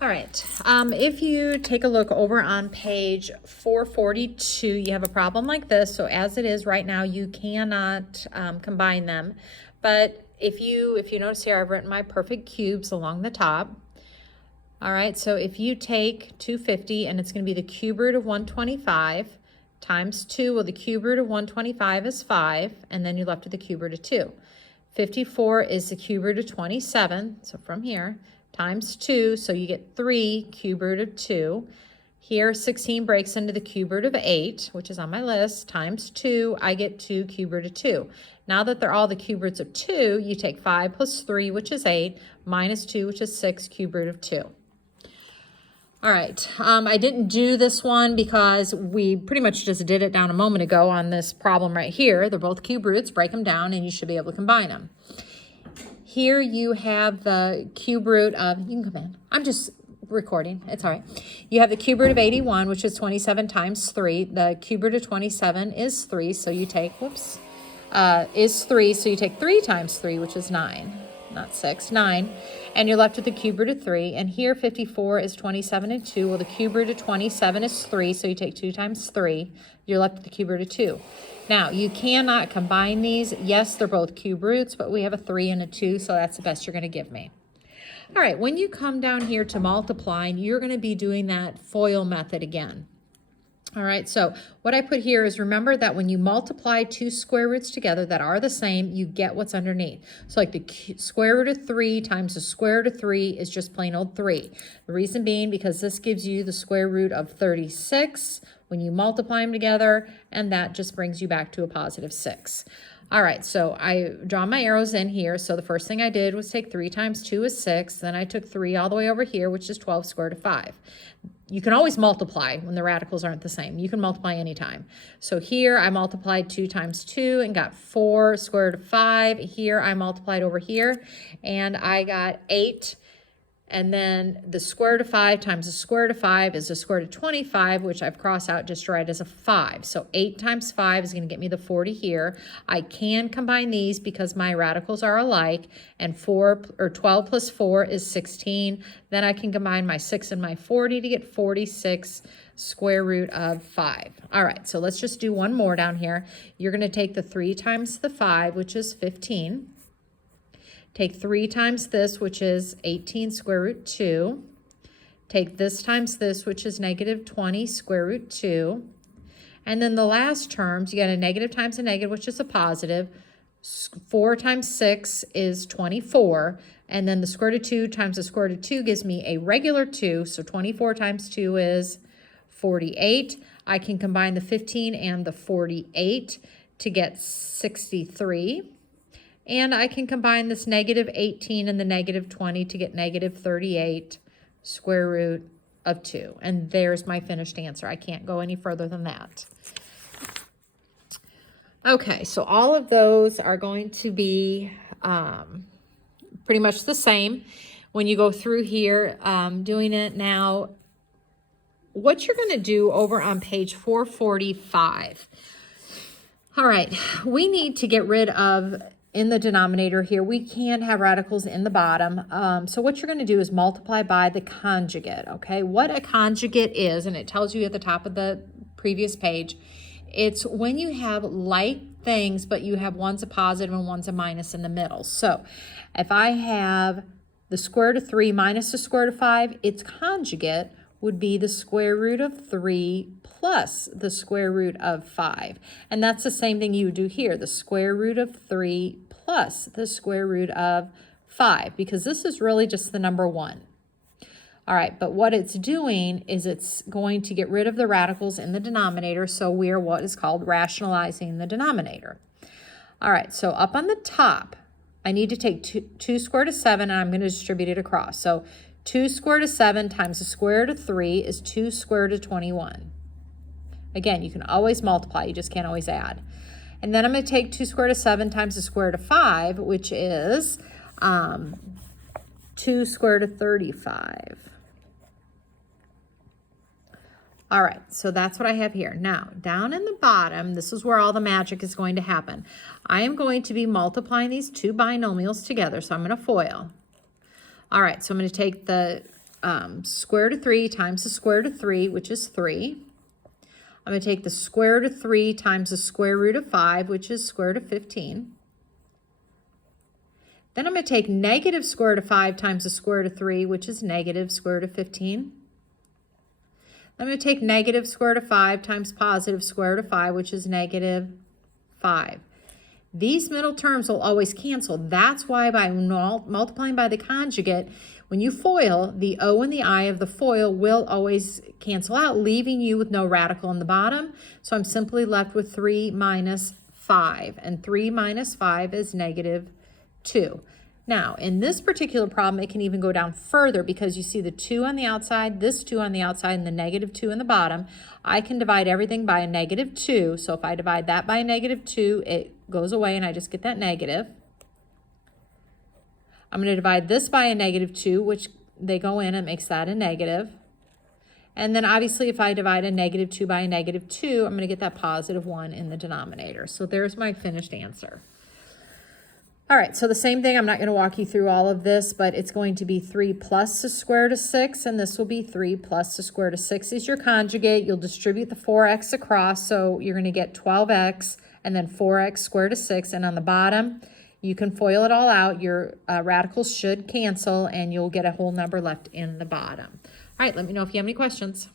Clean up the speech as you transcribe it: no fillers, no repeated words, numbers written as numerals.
All right, if you take a look over on page 442, you have a problem like this. So as it is right now, you cannot combine them. But if you notice here, I've written my perfect cubes along the top. All right, so if you take 250, and it's going to be the cube root of 125 times 2, well, the cube root of 125 is 5, and then you're left with the cube root of 2. 54 is the cube root of 27, so from here, times 2, so you get 3 cube root of 2. Here, 16 breaks into the cube root of 8, which is on my list, times 2, I get 2 cube root of 2. Now that they're all the cube roots of 2, you take 5 plus 3, which is 8, minus 2, which is 6, cube root of 2. All right, I didn't do this one because we pretty much just did it down a moment ago on this problem right here. They're both cube roots, break them down, and you should be able to combine them. Here you have the cube root of, you can come in, I'm just recording, it's all right. You have the cube root of 81, which is 27 times 3. The cube root of 27 is 3, so you take, is 3, so you take 3 times 3, which is 9. Not 6, 9, and you're left with the cube root of 3. And here 54 is 27 and 2. Well, the cube root of 27 is 3, so you take 2 times 3. You're left with the cube root of 2. Now, you cannot combine these. Yes, they're both cube roots, but we have a 3 and a 2, so that's the best you're going to give me. All right, when you come down here to multiplying, you're going to be doing that FOIL method again. All right, so what I put here is remember that when you multiply two square roots together that are the same, you get what's underneath. So like the square root of 3 times the square root of 3 is just plain old 3. The reason being because this gives you the square root of 36 when you multiply them together, and that just brings you back to a positive 6. All right, so I draw my arrows in here. So the first thing I did was take 3 times 2 is 6. Then I took 3 all the way over here, which is 12 square root of 5. You can always multiply when the radicals aren't the same. You can multiply anytime. So here I multiplied 2 times 2 and got 4 square root of 5. Here I multiplied over here and I got 8. And then the square root of 5 times the square root of 5 is the square root of 25, which I've crossed out just to write as a 5. So 8 times 5 is going to get me the 40 here. I can combine these because my radicals are alike, and 12 plus 4 is 16. Then I can combine my 6 and my 40 to get 46 square root of 5. All right, so let's just do one more down here. You're going to take the 3 times the 5, which is 15. Take 3 times this, which is 18 square root 2. Take this times this, which is negative 20 square root 2. And then the last terms, you got a negative times a negative, which is a positive. 4 times 6 is 24. And then the square root of 2 times the square root of 2 gives me a regular 2. So 24 times 2 is 48. I can combine the 15 and the 48 to get 63. And I can combine this negative 18 and the negative 20 to get negative 38 square root of 2. And there's my finished answer. I can't go any further than that. Okay, so all of those are going to be pretty much the same when you go through here doing it. Now, what you're going to do over on page 445. All right, we need to get rid of, in the denominator here, we can't have radicals in the bottom. So what you're going to do is multiply by the conjugate, okay? What a conjugate is, and it tells you at the top of the previous page, it's when you have like things, but you have one's a positive and one's a minus in the middle. So if I have the square root of 3 minus the square root of 5, its conjugate would be the square root of 3 plus the square root of 5. And that's the same thing you would do here, the square root of 3 plus the square root of 5, because this is really just the number 1. All right, but what it's doing is it's going to get rid of the radicals in the denominator, so we're what is called rationalizing the denominator. All right, so up on the top, I need to take 2 square root of 7, and I'm going to distribute it across. So 2 square root of 7 times the square root of 3 is 2 square root of 21. Again, you can always multiply, you just can't always add. And then I'm going to take 2 square root of 7 times the square root of 5, which is 2 square root of 35. All right, so that's what I have here. Now, down in the bottom, this is where all the magic is going to happen. I am going to be multiplying these two binomials together, so I'm going to FOIL. All right, so I'm going to take the square root of 3 times the square root of 3, which is 3. I'm going to take the square root of 3 times the square root of 5, which is square root of 15. Then I'm going to take negative square root of 5 times the square root of 3, which is negative square root of 15. I'm going to take negative square root of 5 times positive square root of 5, which is negative 5. These middle terms will always cancel. That's why by multiplying by the conjugate, when you FOIL, the O and the I of the FOIL will always cancel out, leaving you with no radical in the bottom. So I'm simply left with 3 minus 5. And 3 minus 5 is negative 2. Now, in this particular problem, it can even go down further because you see the 2 on the outside, this 2 on the outside, and the negative 2 in the bottom. I can divide everything by a negative 2. So if I divide that by a negative 2, it goes away and I just get that negative. I'm going to divide this by a negative 2, which they go in and makes that a negative. And then obviously if I divide a negative 2 by a negative 2, I'm going to get that positive 1 in the denominator. So there's my finished answer. All right, so the same thing, I'm not going to walk you through all of this, but it's going to be 3 plus the square root of 6, and this will be 3 plus the square root of 6 is your conjugate. You'll distribute the 4x across, so you're going to get 12x and then 4x square root of 6, and on the bottom, you can FOIL it all out. Your radicals should cancel, and you'll get a whole number left in the bottom. All right, let me know if you have any questions.